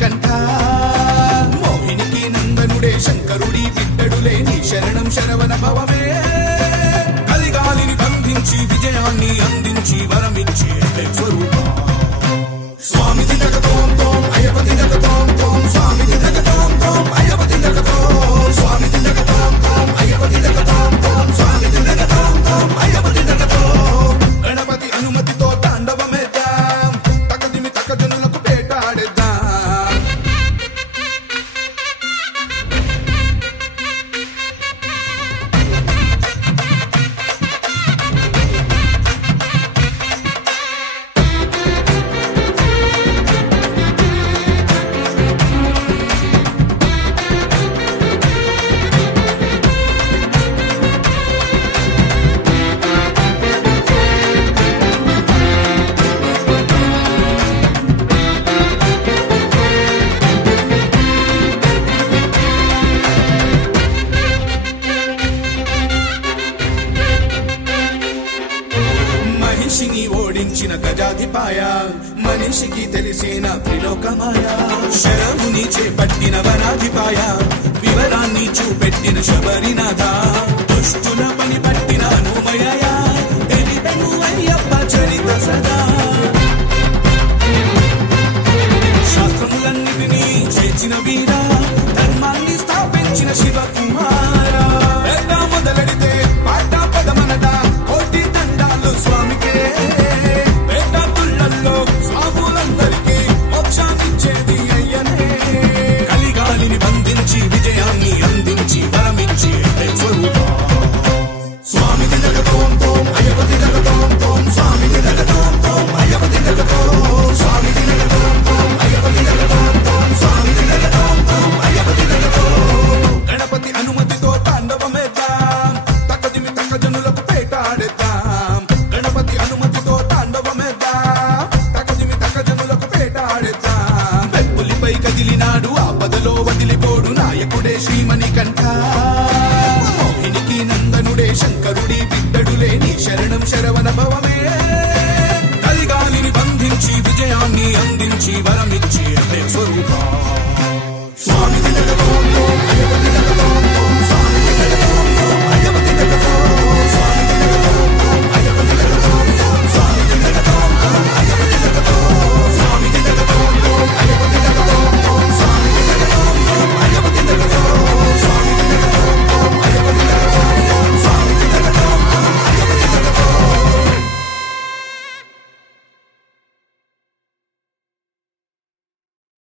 మణికంఠ మోహినికి నందనుడే శంకరుడి బిడ్డడులే నీ శరణం శరవణ భవమే కలిగాలిని బంధించి విజయాన్ని అందించి వరమిచ్చి స్వరూప స్వామి దిగతోం తోం అయ్యపతి దిగతోం తోం స్వామి దిగతోం తోం అయ్యపతి దిగతోం స్వామి దిగతోం తోం అయ్యపతి దిగతోం తోం స్వామి దిగతోం తోం అయ్యపతి దిగతోం గణపతి అనుమతితో తాండవమేద్దాం తకదిమి తకజనులకు పేటాడేద్దాం మనిషిని ఓడించిన గజాధిపాయ మనిషికి తెలిసిన త్రిలోకమాయ శరముని చేపట్టిన వనాధిపాయ వివరాన్ని చూపెట్టిన శబరినాథ దుష్టుల పని పట్టిన అనుమయ తెలిపెను అయ్యప్ప చరిత సదా శాస్త్రములన్నిటినీ చేర్చిన వీర ధర్మాన్ని స్థాపించిన శివకుమార మొదలెడితే పాట పదమనట కోటి దండాలు స్వామికే పేట తుళ్ళల్లో స్వాములందరికీ మోక్షాన్నిచ్చేది అయ్యనే కలిగాలిని బంధించి విజయాన్ని అందించి వరమిచ్చి స్వరూప స్వామి దిగతోం తోం అయ్యపతి దిగతోం తోం స్వామి దిగతోం తోం అయ్యపతి దిగతోం స్వామి దిగతోం తోం అయ్యపతి దిగతోం తోం స్వామి దిగతోం తోం అయ్యపతి దిగతోం గణపతి అనుమతితో తాండవమేద్దాం తకదిమి తకజనులకు పేటాడేద్దాం గణపతి అనుమతితో తాండవమేద్దాం తకదిమి తకజనులకు పేటాడేద్దాం వెప్పులిపై కదిలినాడు ఆపదలో వదిలిపోడు నాయకుడే శ్రీమణికంఠ మోహినికి నందనుడే శంకరుడి బిడ్డడులే నీ శరణం శరవణ భవమే కలిగాలిని బంధించి విజయాన్ని అందించి వరమిచ్చి